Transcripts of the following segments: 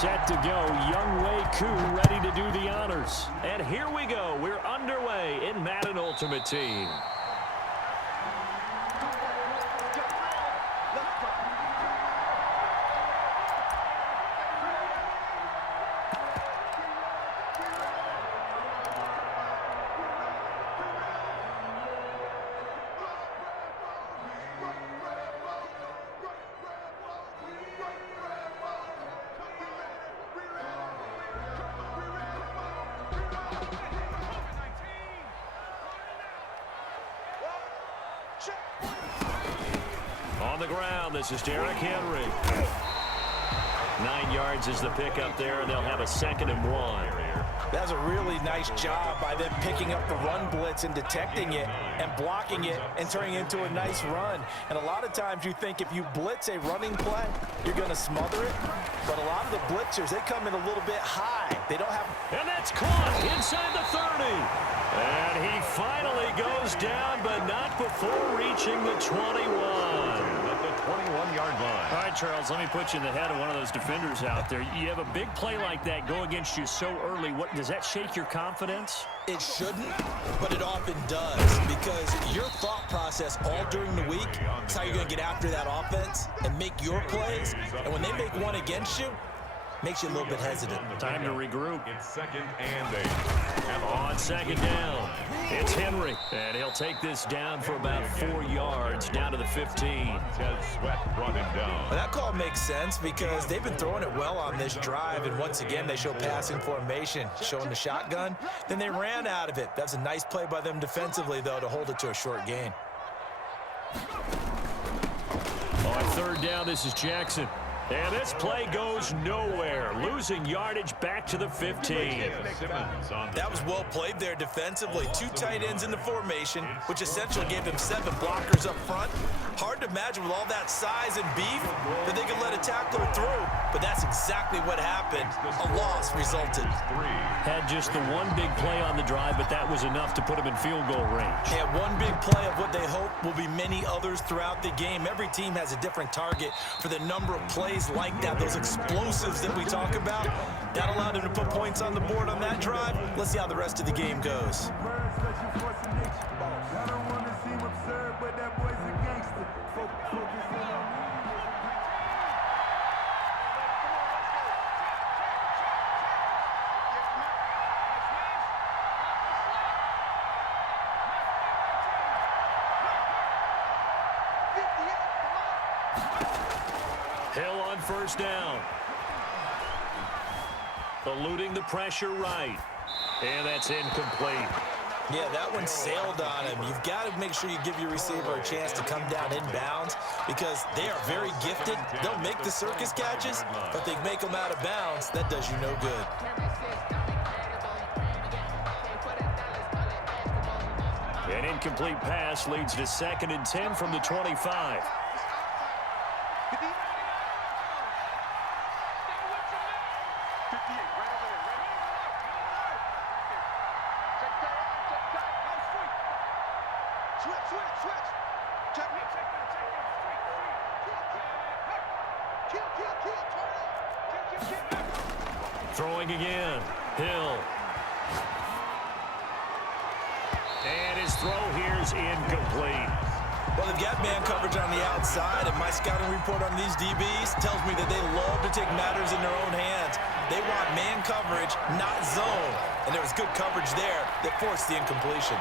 set to go. Young Wei Koo ready to do the honors. And here we go. We're underway in Madden Ultimate Team. On the ground, this is Derrick Henry. 9 yards is the pickup there, and they'll have a 2nd and 1. That's a really nice job by them picking up the run blitz and detecting it and blocking it and turning it into a nice run. And a lot of times you think if you blitz a running play, you're going to smother it. But a lot of the blitzers, they come in a little bit high. They don't have... And that's caught inside the 30. And he finally goes down, but not before reaching the 21. 21-yard line. All right, Charles, let me put you in the head of one of those defenders out there. You have a big play like that go against you so early. What does that shake your confidence? It shouldn't, but it often does, because your thought process all during the week is how you're going to get after that offense and make your plays. And when they make one against you, makes you a little bit hesitant. Time to regroup. It's 2nd and 8. On 2nd down, it's Henry, and he'll take this down for about 4 yards, down to the 15. Sweat brought him down. Well, that call makes sense because they've been throwing it well on this drive, and once again they show passing formation, showing the shotgun. Then they ran out of it. That's a nice play by them defensively, though, to hold it to a short gain. On 3rd down, this is Jackson. And this play goes nowhere, losing yardage back to the 15. That was well played there defensively. 2 tight ends in the formation, which essentially gave him 7 blockers up front. Hard to imagine with all that size and beef that they could let a tackler through, but that's exactly what happened. A loss resulted. Had just the one big play on the drive, but that was enough to put him in field goal range. Yeah, one big play of what they hope will be many others throughout the game. Every team has a different target for the number of plays like that, those explosives that we talk about. That allowed him to put points on the board on that drive. Let's see how the rest of the game goes. Hill on 1st down. Eluding the pressure right. And that's incomplete. Yeah, that one sailed on him. You've got to make sure you give your receiver a chance to come down inbounds because they are very gifted. They'll make the circus catches, but they make them out of bounds. That does you no good. An incomplete pass leads to 2nd and 10 from the 25. Throwing again. Hill. And his throw here's incomplete. Well, they've got man coverage on the outside, and my scouting report on these DBs tells me that they love to take matters in their own hands. They want man coverage, not zone. And there was good coverage there that forced the incompletion.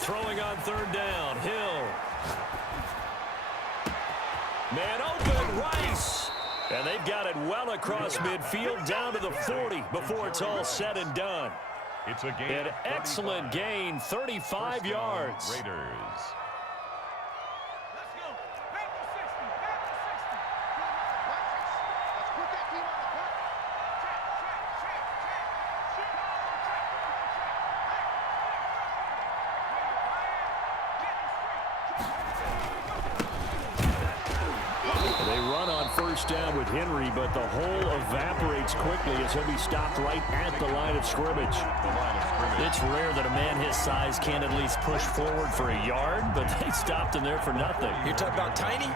Throwing on 3rd down. Hill. Man open, Rice. And they've got it well across midfield down to the 40 before it's all said and done. It's a gain. An excellent gain, 35 yards. Raiders. first down with Henry, but the hole evaporates quickly as he'll be stopped right at the line of scrimmage. It's rare that a man his size can't at least push forward for a yard, but they stopped him there for nothing. You're talking about tiny?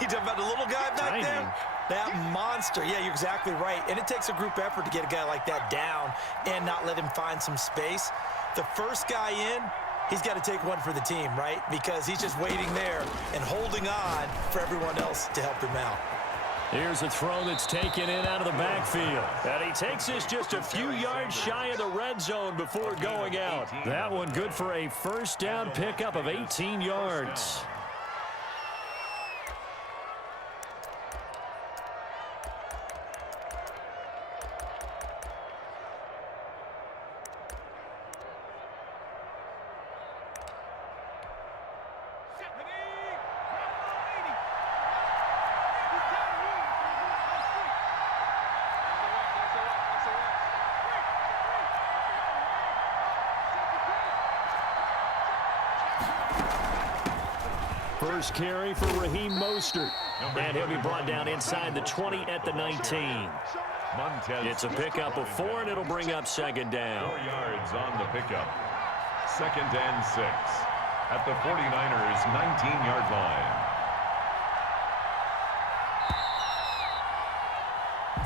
You're talking about the little guy back there? That monster. Yeah, you're exactly right. And it takes a group effort to get a guy like that down and not let him find some space. The first guy in, he's got to take one for the team, right? Because he's just waiting there and holding on for everyone else to help him out. Here's a throw that's taken in out of the backfield. And he takes this just a few yards shy of the red zone before going out. That one good for a first down pickup of 18 yards. First carry for Raheem Mostert. And he'll be brought down inside the 20 at the 19. It's a pickup of 4, and it'll bring up second down. 4 yards on the pickup. 2nd and 6 at the 49ers' 19-yard line.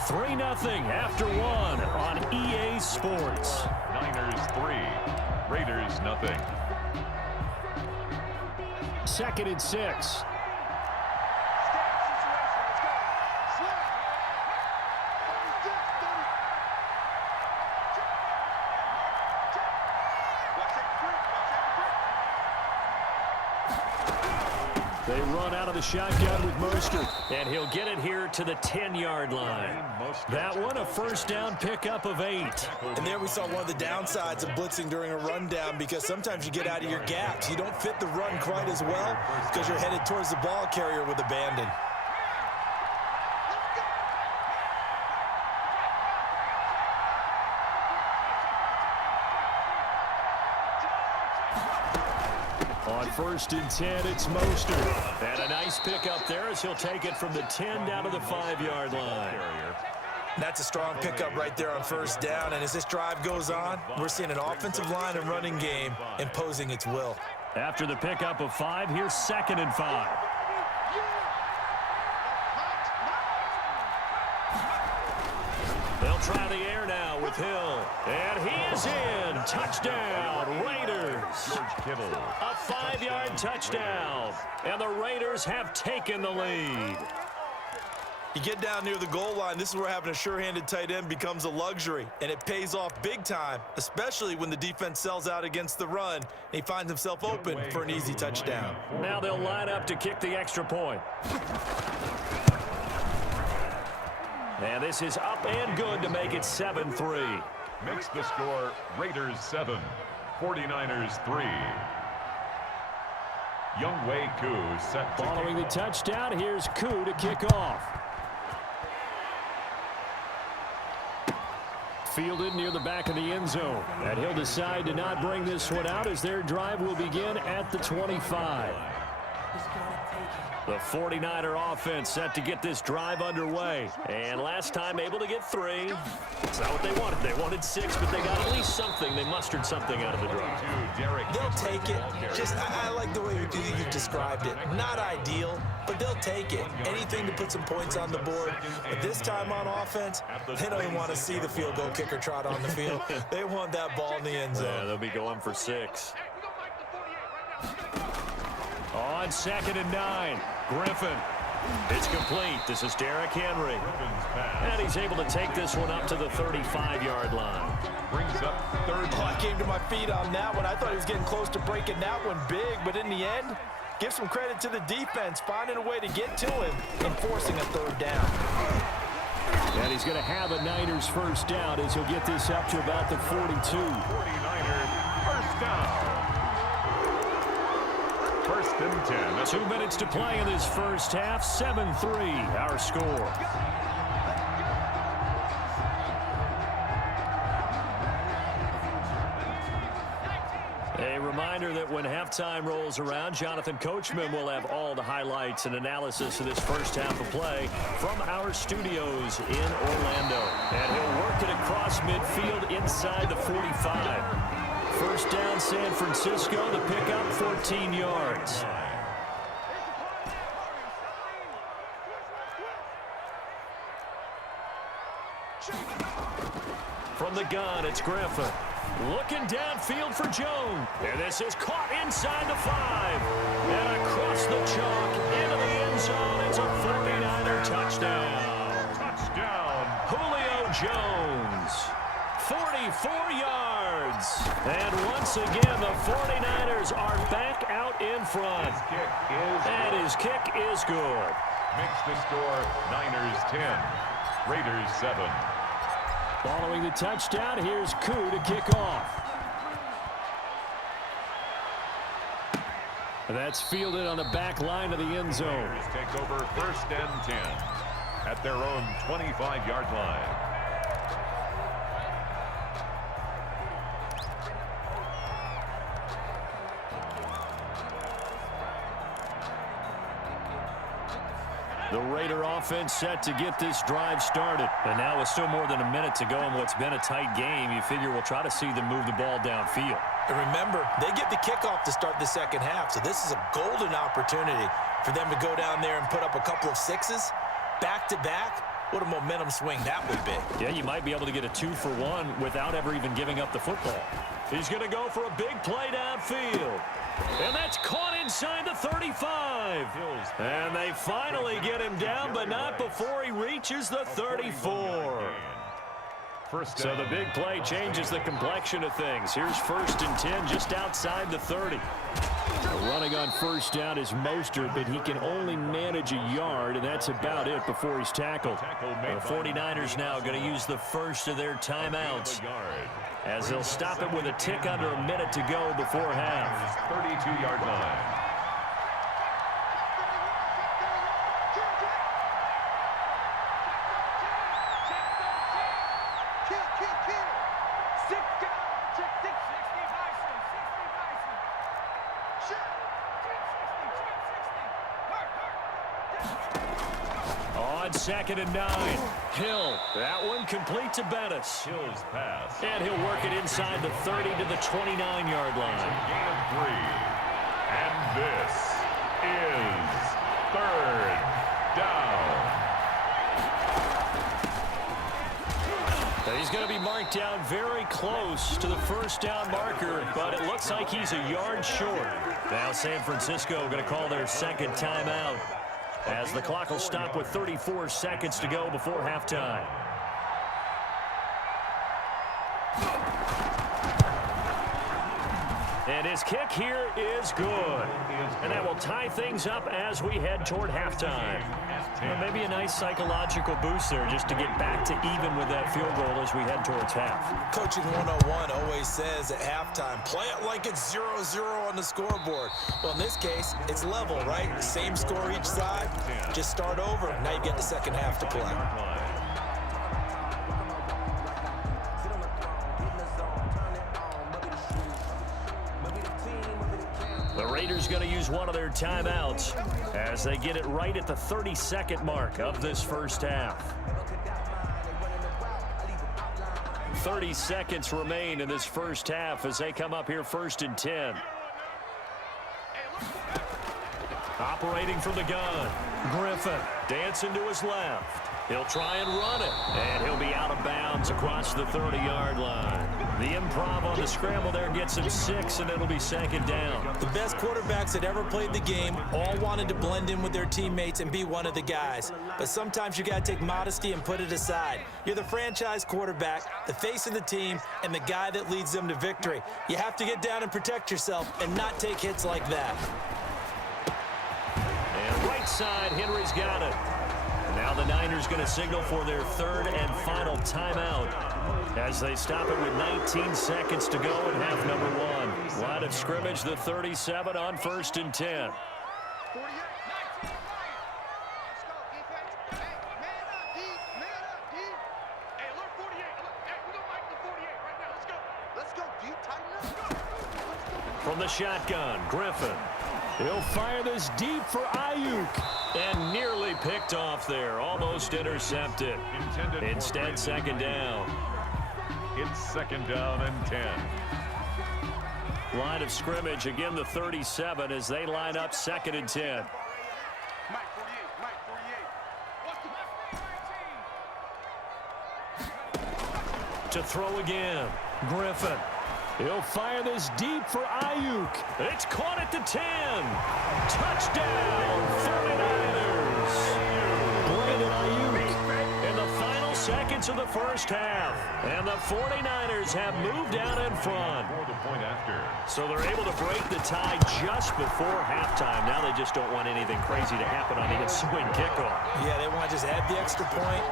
3-0 after 1 on EA Sports. Niners 3, Raiders 0. 2nd and 6. They run out of the shotgun with Mostert, and he'll get it here to the 10-yard line. That one a first down pickup of 8. And there we saw one of the downsides of blitzing during a rundown, because sometimes you get out of your gaps. You don't fit the run quite as well because you're headed towards the ball carrier with abandon. On 1st and 10, it's Mostert. And a nice pickup there as he'll take it from the 10 down to the 5-yard line. That's a strong pickup right there on first down. And as this drive goes on, we're seeing an offensive line and running game imposing its will. After the pickup of 5, here's 2nd and 5. They'll try the air now with Hill. And he is in. Touchdown, Raiders. A 5-yard touchdown. And the Raiders have taken the lead. You get down near the goal line, this is where having a sure-handed tight end becomes a luxury, and it pays off big time, especially when the defense sells out against the run, and he finds himself open for an easy touchdown. Now they'll line up to kick the extra point. And this is up and good to make it 7-3. Makes the score Raiders 7, 49ers 3. Younghoe Koo set to Following the touchdown, here's Koo to kick off. Fielded near the back of the end zone. And he'll decide to not bring this one out as their drive will begin at the 25. The 49er offense set to get this drive underway. And last time able to get 3. It's not what they wanted. They wanted 6, but they got at least something. They mustered something out of the drive. They'll take it. I like the way you described it. Not ideal, but they'll take it. Anything to put some points on the board. But this time on offense, they don't even want to see the field goal kicker trot on the field. They want that ball in the end zone. Yeah, they'll be going for 6. On 2nd and 9, Griffin. It's complete. This is Derrick Henry. And he's able to take this one up to the 35-yard line. brings up 3rd down. I came to my feet on that one. I thought he was getting close to breaking that one big, but in the end, give some credit to the defense, finding a way to get to him and forcing a 3rd down. And he's going to have a Niners first down as he'll get this up to about the 42. 49ers first down. 1st and 10. 2 minutes to play in this first half. 7-3 our score. A reminder reminder that when halftime rolls around, Jonathan Coachman will have all the highlights and analysis of this first half of play from our studios in Orlando. And he'll work it across midfield inside the 45. First down, San Francisco. The pickup, 14 yards. From the gun, it's Griffin. Looking downfield for Jones. And this is caught inside the 5. And across the chalk into the end zone. It's a 49er touchdown. Touchdown. Julio Jones. 44 yards. And once again, the 49ers are back out in front. And his kick is good. Makes the score Niners 10, Raiders 7. Following the touchdown, here's Koo to kick off. That's fielded on the back line of the end zone. Raiders take over first and 10 at their own 25-yard line. The Raider offense set to get this drive started. And now with still more than a minute to go in what's been a tight game, you figure we'll try to see them move the ball downfield. And remember, they get the kickoff to start the second half, so this is a golden opportunity for them to go down there and put up a couple of sixes back-to-back. What a momentum swing that would be. Yeah, you might be able to get a 2-for-1 without ever even giving up the football. He's going to go for a big play downfield. And that's caught inside the 35. And they finally get him down, but not before he reaches the 34. So the big play changes the complexion of things. Here's first and 10 just outside the 30. Running on first down is Mostert, but he can only manage a yard, and that's about it before he's tackled. The 49ers now going to use the first of their timeouts as they'll stop it with a tick under a minute to go before half. 32-yard line. Second and 9. Hill. That one complete to Bettis. Hill's pass. And he'll work it inside the 30 to the 29-yard line. Gain of 3. And this is third down. He's going to be marked down very close to the first down marker, but it looks like he's a yard short. Now San Francisco going to call their second timeout, as the clock will stop with 34 seconds to go before halftime. And his kick here is good. And that will tie things up as we head toward halftime. Well, maybe a nice psychological boost there just to get back to even with that field goal as we head towards half. Coaching 101 always says at halftime, play it like it's 0-0 on the scoreboard. Well, in this case, it's level, right? Same score each side. Just start over. Now you get the second half to play. The Raiders going to use one of their timeouts as they get it right at the 32nd mark of this first half. 30 seconds remain in this first half as they come up here first and 10. Operating from the gun, Griffin dancing to his left. He'll try and run it, and he'll be out of bounds across the 30-yard line. The improv on the scramble there gets him 6, and it'll be second down. The best quarterbacks that ever played the game all wanted to blend in with their teammates and be one of the guys. But sometimes you got to take modesty and put it aside. You're the franchise quarterback, the face of the team, and the guy that leads them to victory. You have to get down and protect yourself and not take hits like that. And right side, Henry's got it. Now the Niners going to signal for their third and final timeout as they stop it with 19 seconds to go in half number 1. Line of scrimmage, the 37 on first and 10. From From the shotgun, Griffin. He'll fire this deep for Ayuk. And nearly picked off there. Almost intercepted. Instead, second down. It's second down and 10. Line of scrimmage, again the 37 as they line up second and 10. To throw again, Griffin. He'll fire this deep for Ayuk. It's caught at the 10. Touchdown, 49ers. Brandon Ayuk in the final seconds of the first half. And the 49ers have moved out in front. For the point after. So they're able to break the tie just before halftime. Now they just don't want anything crazy to happen on the ensuing kickoff. Yeah, they want to just add the extra point,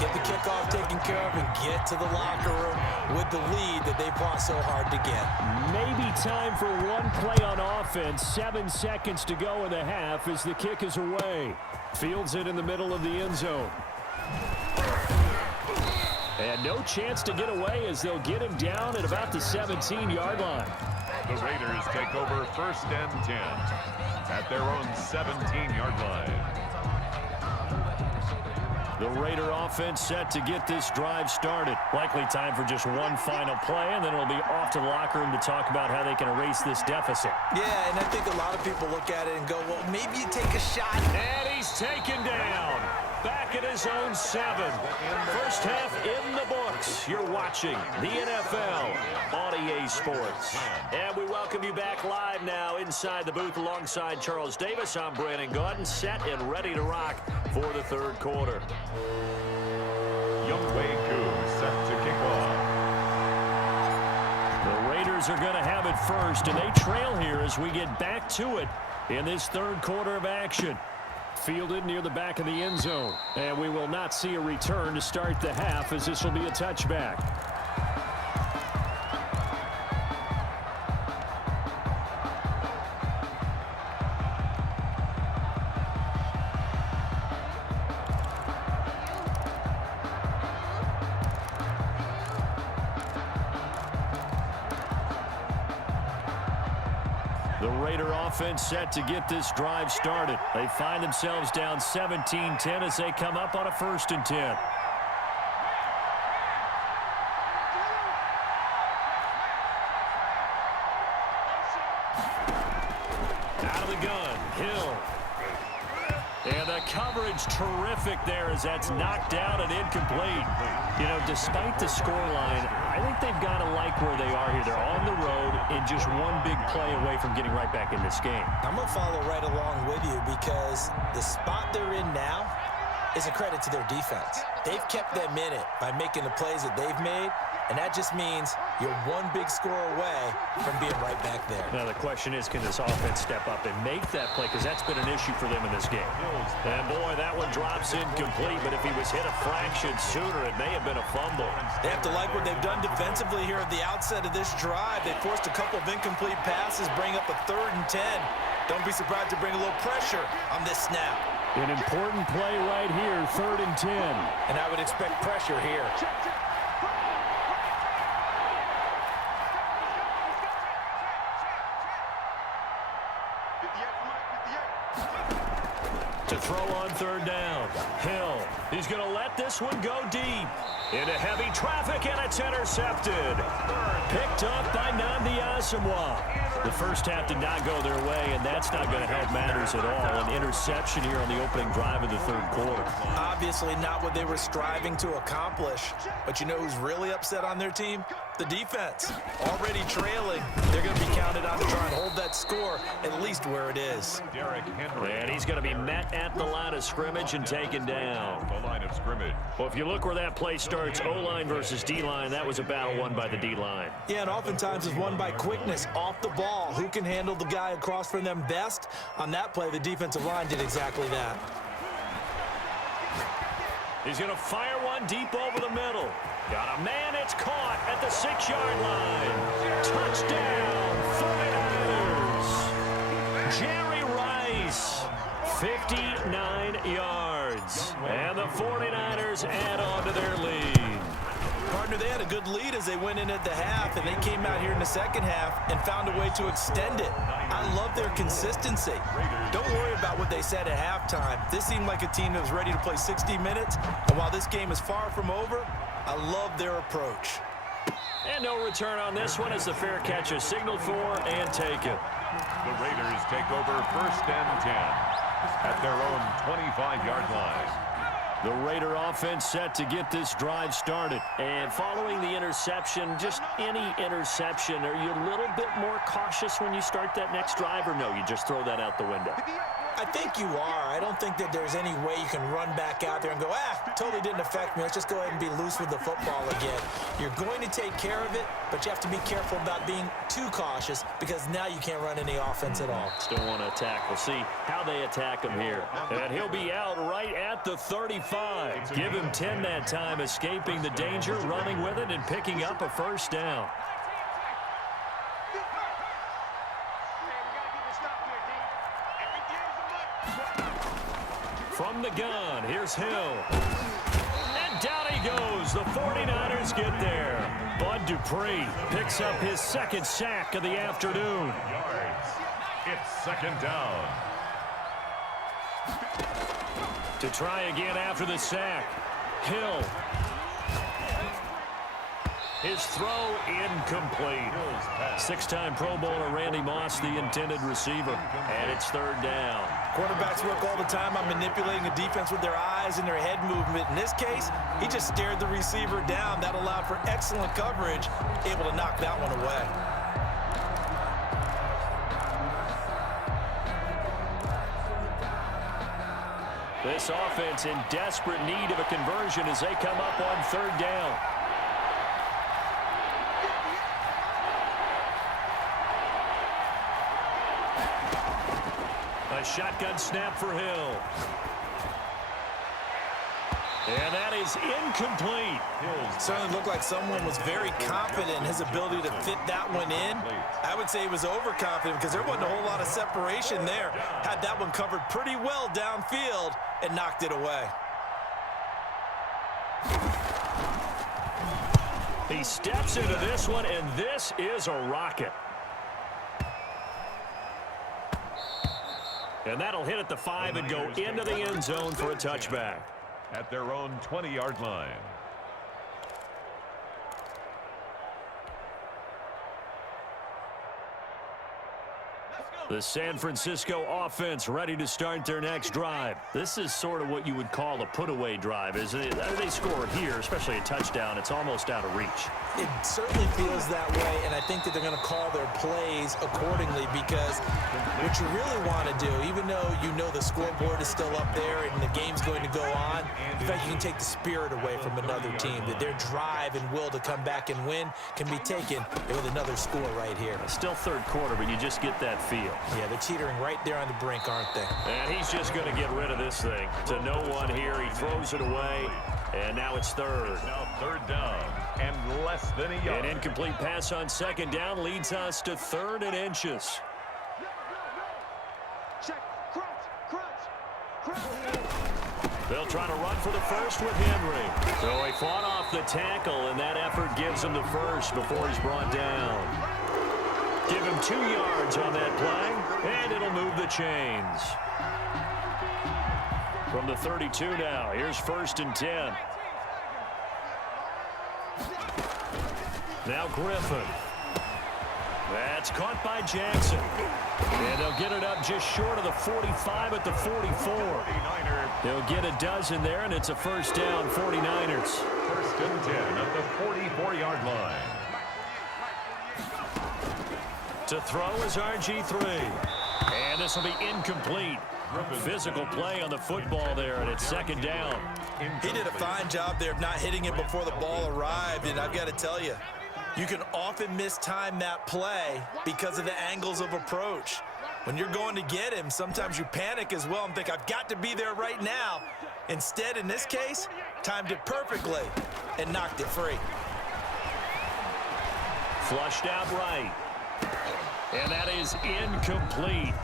get the kickoff taken care of, and get to the locker room with the lead that they fought so hard to get. Maybe time for one play on offense. 7 seconds to go in the half as the kick is away. Fields it in the middle of the end zone. And no chance to get away as they'll get him down at about the 17-yard line. The Raiders take over first and 10 at their own 17-yard line. The Raider offense set to get this drive started. Likely time for just one final play, and then it'll be off to the locker room to talk about how they can erase this deficit. Yeah, and I think a lot of people look at it and go, well, maybe you take a shot. And he's taken down. Back at his own 7. First half in the books. You're watching the NFL on EA Sports. And we welcome you back live now inside the booth alongside Charles Davis. I'm Brandon Gaudin, set and ready to rock for the third quarter. Young Wayz set to kick off. The Raiders are going to have it first, and they trail here as we get back to it in this third quarter of action. Fielded near the back of the end zone. And we will not see a return to start the half as this will be a touchback. The Raider offense set to get this drive started. They find themselves down 17-10 as they come up on a 1st and 10. Out of the gun, Hill. And the coverage terrific there as that's knocked down and incomplete. You know, despite the scoreline, I think they've got to like where they are here. They're on the road and just one big play away from getting right back in this game. I'm going to follow right along with you because the spot they're in now is a credit to their defense. They've kept them in it by making the plays that they've made, and that just means you're one big score away from being right back there. Now the question is, can this offense step up and make that play? Because that's been an issue for them in this game. And boy, that one drops incomplete, but if he was hit a fraction sooner, it may have been a fumble. They have to like what they've done defensively here at the outset of this drive. They forced a couple of incomplete passes, bring up a 3rd and 10. Don't be surprised to bring a little pressure on this snap. An important play right here, 3rd and 10. And I would expect pressure here. To throw on 3rd down, Hill. He's going to let this one go deep. Into heavy traffic, and it's intercepted. Picked up by Nnamdi Asomugha. The first half did not go their way, and that's not going to help matters at all. An interception here on the opening drive of the third quarter. Obviously not what they were striving to accomplish. But you know who's really upset on their team? The defense. Already trailing. They're going to be counted on to try and hold that score at least where it is. And he's going to be met at the line of scrimmage and taken down. The line of scrimmage. Well, if you look where that play starts, O-line versus D-line, that was a battle won by the D-line. Yeah, and oftentimes it's won by quickness off the ball. Who can handle the guy across from them best? On that play, the defensive line did exactly that. He's going to fire one deep over the middle. Got a man, it's caught at the 6-yard line. Touchdown, 49ers. Jerry Rice, 59 yards. And the 49ers add on to their lead. Partner, they had a good lead as they went in at the half, and they came out here in the second half and found a way to extend it. I love their consistency. Don't worry about what they said at halftime. This seemed like a team that was ready to play 60 minutes, and while this game is far from over, I love their approach. And no return on this one as the fair catch is signaled for and taken. The Raiders take over 1st and 10 at their own 25-yard line. The Raider offense set to get this drive started. And following the interception, just any interception, are you a little bit more cautious when you start that next drive, or no, you just throw that out the window? I think you are. I don't think that there's any way you can run back out there and go, totally didn't affect me. Let's just go ahead and be loose with the football again. You're going to take care of it, but you have to be careful about being too cautious because now you can't run any offense at all. Still want to attack. We'll see how they attack him here. And he'll be out right at the 35. Give him 10 that time, escaping the danger, running with it, and picking up a first down. From the gun, here's Hill. And down he goes. The 49ers get there. Bud Dupree picks up his second sack of the afternoon. Yards. It's 2nd down. To try again after the sack. Hill. His throw incomplete. 6-time Pro Bowler Randy Moss, the intended receiver. And it's 3rd down. Quarterbacks work all the time on manipulating the defense with their eyes and their head movement. In this case, he just stared the receiver down. That allowed for excellent coverage, able to knock that one away. This offense in desperate need of a conversion as they come up on 3rd down. A shotgun snap for Hill. And that is incomplete. Certainly looked like someone was very confident in his ability to fit that one in. I would say he was overconfident because there wasn't a whole lot of separation there. Had that one covered pretty well downfield and knocked it away. He steps into this one, and this is a rocket. And that'll hit at the 5 and go into the end zone for a touchback. At their own 20-yard line. The San Francisco offense ready to start their next drive. This is sort of what you would call a put-away drive, isn't it? They score here, especially a touchdown. It's almost out of reach. It certainly feels that way, and I think that they're going to call their plays accordingly because what you really want to do, even though you know the scoreboard is still up there and the game's going to go on, in fact, you can take the spirit away from another team, that their drive and will to come back and win can be taken with another score right here. Still 3rd quarter, but you just get that feel. Yeah, they're teetering right there on the brink, aren't they? And he's just going to get rid of this thing. To no one here, he throws it away, and now it's 3rd. Now 3rd down and less than a yard. An incomplete pass on 2nd down leads us to 3rd and inches. They'll try to run for the first with Henry. So he fought off the tackle, and that effort gives him the first before he's brought down. Give him 2 yards on that play, and it'll move the chains. From the 32 now, here's 1st and 10. Now Griffin. That's caught by Jackson. And they'll get it up just short of the 45 at the 44. They'll get a dozen there, and it's a first down, 49ers. 1st and 10 at the 44-yard line. To throw is RG3. And this will be incomplete. Physical play on the football there, and it's 2nd down. He did a fine job there of not hitting it before the ball arrived, and I've got to tell you, you can often mistime that play because of the angles of approach. When you're going to get him, sometimes you panic as well and think, I've got to be there right now. Instead, in this case, timed it perfectly and knocked it free. Flushed out right. And that is incomplete.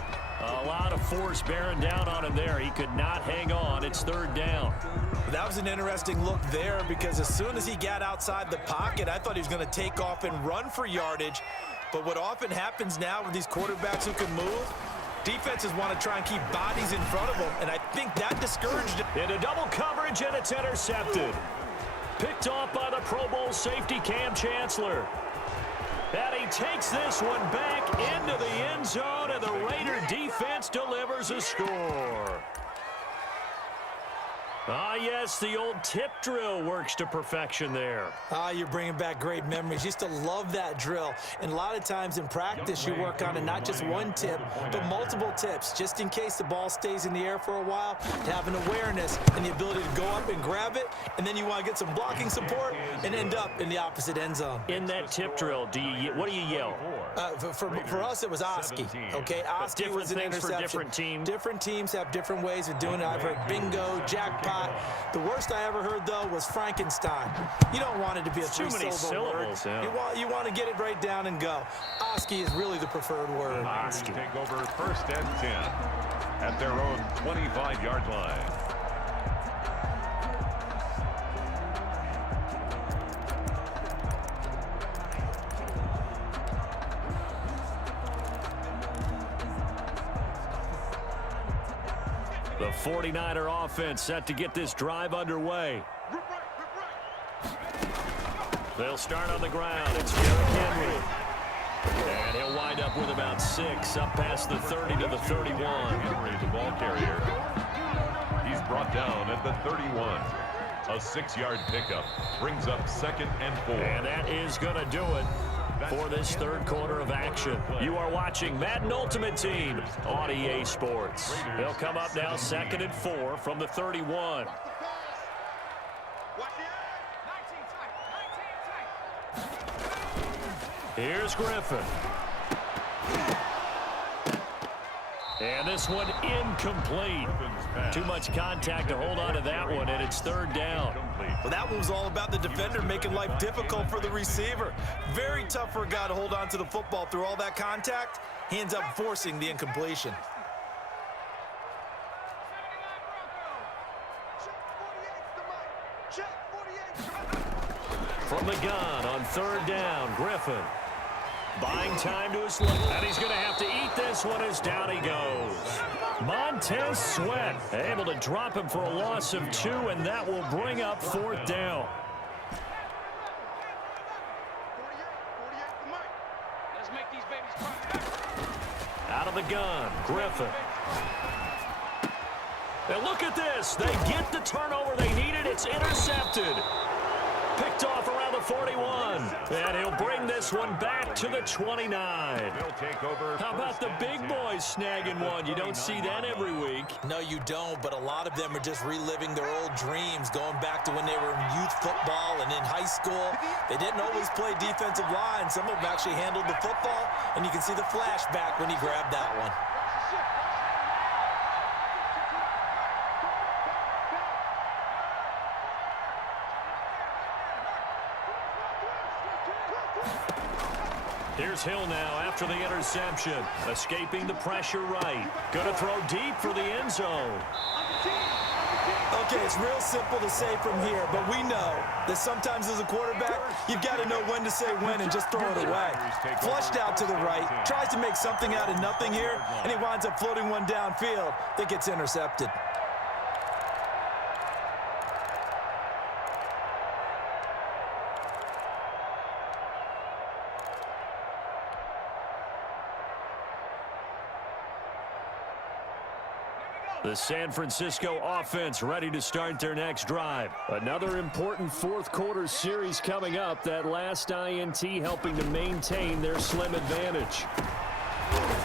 A lot of force bearing down on him there. He could not hang on. It's 3rd down. That was an interesting look there because as soon as he got outside the pocket, I thought he was going to take off and run for yardage. But what often happens now with these quarterbacks who can move, defenses want to try and keep bodies in front of them, and I think that discouraged him. Into double coverage, and it's intercepted. Picked off by the Pro Bowl safety Cam Chancellor. And he takes this one back into the end zone, and the Raider defense delivers a score. Ah, yes, the old tip drill works to perfection there. Ah, you're bringing back great memories. Used to love that drill. And a lot of times in practice, you work on it, not just one tip, but multiple tips, just in case the ball stays in the air for a while, to have an awareness and the ability to go up and grab it, and then you want to get some blocking support and end up in the opposite end zone. In that tip drill, what do you yell? For us, it was Oski. Okay, Oski was an interception. For different teams. Different teams have different ways of doing it. I've heard bingo, jackpot. The worst I ever heard, though, was Frankenstein. You don't want it to be a three-syllable word. Yeah. You want to get it right down and go. Oski is really the preferred word. Oski take over first and 10 at their own 25-yard line. The 49er offense set to get this drive underway. They'll start on the ground. It's Derrick Henry. And he'll wind up with about 6 up past the 30 to the 31. Henry, the ball carrier. He's brought down at the 31. A 6-yard pickup brings up 2nd and 4. And that is going to do it for this third quarter of action. You are watching Madden Ultimate Team on EA Sports. They'll come up now 2nd and 4 from the 31. Here's Griffin. And this one incomplete. Too much contact to hold on to that one, and it's 3rd down. Well, that one was all about the defender making life difficult for the receiver. Very tough for a guy to hold on to the football through all that contact. He ends up forcing the incompletion. From the gun on 3rd down, Griffin. Buying time to his left, and he's going to have to eat this one as down he goes. Montez Sweat able to drop him for a loss of 2, and that will bring up 4th down. Out of the gun, Griffin. And look at this. They get the turnover they needed. It's intercepted. Picked off around the 41. And he'll bring this one back to the 29. How about the big boys snagging one? You don't see that every week. No, you don't, but a lot of them are just reliving their old dreams, going back to when they were in youth football and in high school. They didn't always play defensive line. Some of them actually handled the football, and you can see the flashback when he grabbed that one. Here's Hill now after the interception. Escaping the pressure right. Going to throw deep for the end zone. Okay, it's real simple to say from here, but we know that sometimes as a quarterback, you've got to know when to say when and just throw it away. Flushed out to the right, tries to make something out of nothing here, and he winds up floating one downfield that gets intercepted. The San Francisco offense ready to start their next drive. Another important fourth quarter series coming up. That last INT helping to maintain their slim advantage.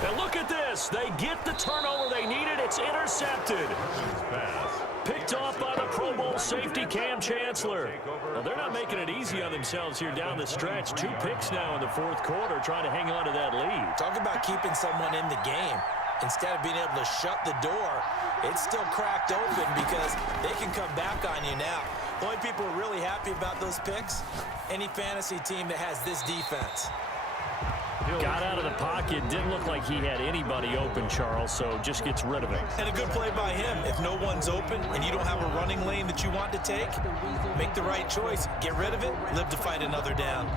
And look at this. They get the turnover they needed. It's intercepted. Picked off by the Pro Bowl safety Cam Chancellor. Well, they're not making it easy on themselves here down the stretch. 2 picks now in the fourth quarter trying to hang on to that lead. Talk about keeping someone in the game. Instead of being able to shut the door, it's still cracked open because they can come back on you now. The only people who are really happy about those picks, any fantasy team that has this defense. Got out of the pocket. Didn't look like he had anybody open, Charles, so just gets rid of it. And a good play by him. If no one's open and you don't have a running lane that you want to take, make the right choice. Get rid of it. Live to fight another down.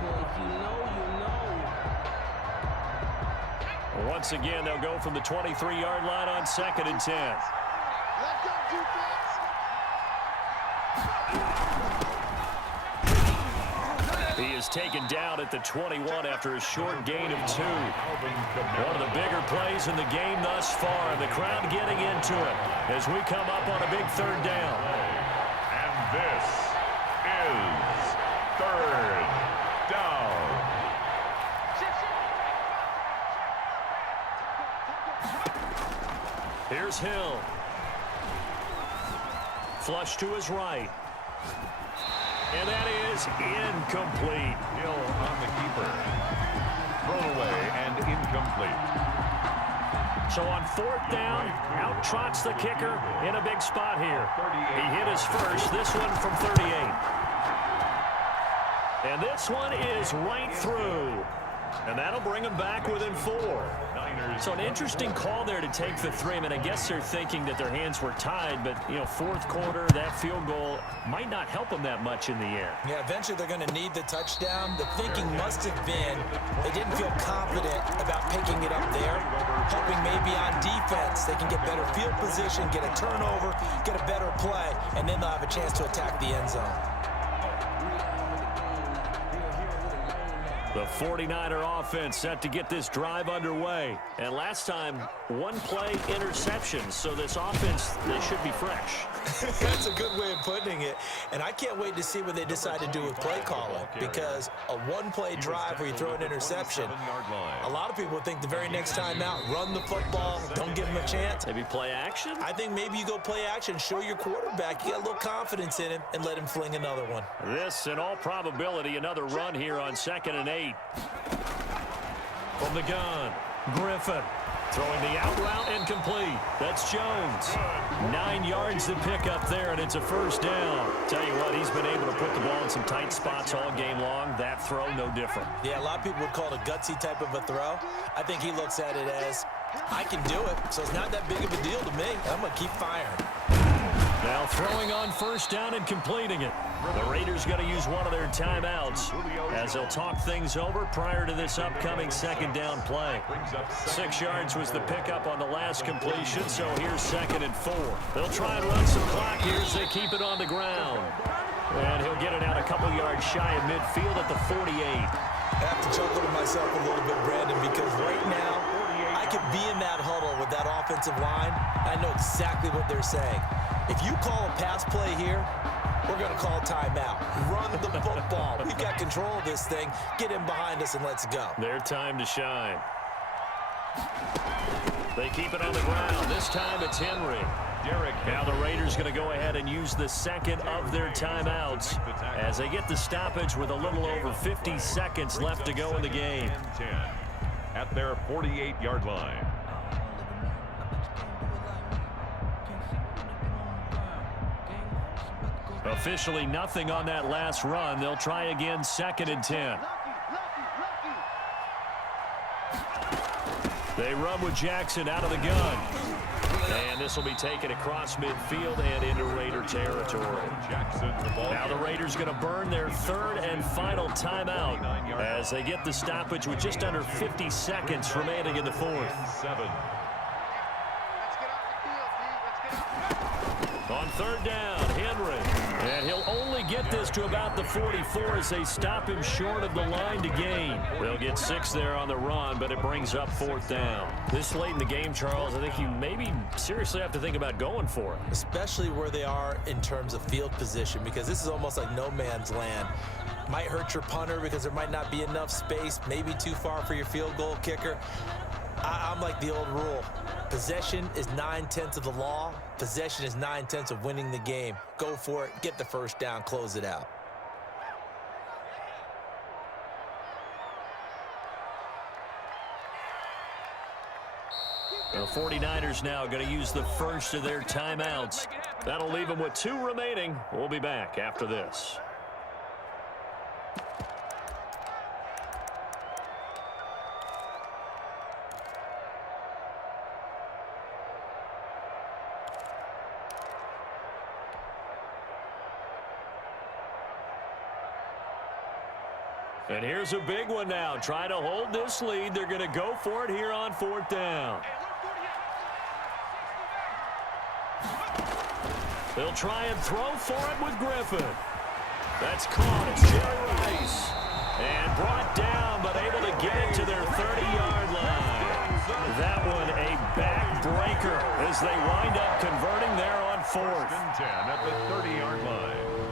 Once again, they'll go from the 23-yard line on 2nd and 10. Let's go, defense. He is taken down at the 21 after a short gain of 2. One of the bigger plays in the game thus far. The crowd getting into it as we come up on a big 3rd down. And this is 3rd down. Here's Hill. Flush to his right. And that is incomplete. Hill on the keeper. Thrown away and incomplete. So on 4th down, out trots the kicker in a big spot here. He hit his first, this one from 38. And this one is right through. And that'll bring him back within 4. So an interesting call there to take the 3. I mean, I guess they're thinking that their hands were tied, but, you know, 4th quarter, that field goal might not help them that much in the air. Yeah, eventually they're going to need the touchdown. The thinking must have been they didn't feel confident about picking it up there, hoping maybe on defense they can get better field position, get a turnover, get a better play, and then they'll have a chance to attack the end zone. The 49er offense set to get this drive underway. And last time, 1-play interception. So this offense, they should be fresh. That's a good way of putting it. And I can't wait to see what they decide to do with play calling. Because a 1-play drive where you throw an interception, a lot of people think the very next time out, run the football, don't give them a chance. Maybe play action? I think maybe you go play action, show your quarterback you got a little confidence in him, and let him fling another one. This, in all probability, another run here on 2nd and 8. From the gun, Griffin throwing the out route incomplete. That's Jones. 9 yards to pick up there, and it's a 1st down. Tell you what, he's been able to put the ball in some tight spots all game long. That throw, no different. Yeah, a lot of people would call it a gutsy type of a throw. I think he looks at it as, I can do it, so it's not that big of a deal to me. I'm going to keep firing. Now throwing on 1st down and completing it. The Raiders going to use one of their timeouts as they'll talk things over prior to this upcoming 2nd down play. 6 yards was the pickup on the last completion, so here's 2nd and 4. They'll try and run some clock here as they keep it on the ground. And he'll get it out a couple yards shy of midfield at the 48. I have to chuckle to myself a little bit, Brandon, because right now I could be in that huddle with that offensive line. I know exactly what they're saying. If you call a pass play here, we're going to call timeout. Run the football. We've got control of this thing. Get him behind us and let's go. Their time to shine. They keep it on the ground. This time it's Henry. Now the Raiders going to go ahead and use the 2nd of their timeouts as they get the stoppage with a little over 50 seconds left to go in the game. At their 48-yard line. Officially nothing on that last run. They'll try again 2nd and 10. They run with Jackson out of the gun. And this will be taken across midfield and into Raider territory. Now the Raiders going to burn their 3rd and final timeout as they get the stoppage with just under 50 seconds remaining in the 4th. On 3rd down, Henry. And he'll only get this to about the 44 as they stop him short of the line to gain. They'll get 6 there on the run, but it brings up 4th down. This late in the game, Charles, I think you maybe seriously have to think about going for it. Especially where they are in terms of field position, because this is almost like no man's land. Might hurt your punter because there might not be enough space, maybe too far for your field goal kicker. I'm like the old rule. Possession is 9/10 of the law. Possession is 9/10 of winning the game. Go for it. Get the 1st down. Close it out. The 49ers now going to use the 1st of their timeouts. That'll leave them with 2 remaining. We'll be back after this. And here's a big one now. Trying to hold this lead. They're going to go for it here on 4th down. They'll try and throw for it with Griffin. That's caught. It's Jerry Rice. And brought down, but able to get it to their 30-yard line. That one a backbreaker as they wind up converting there on 4th. 1st and 10 at the 30-yard line.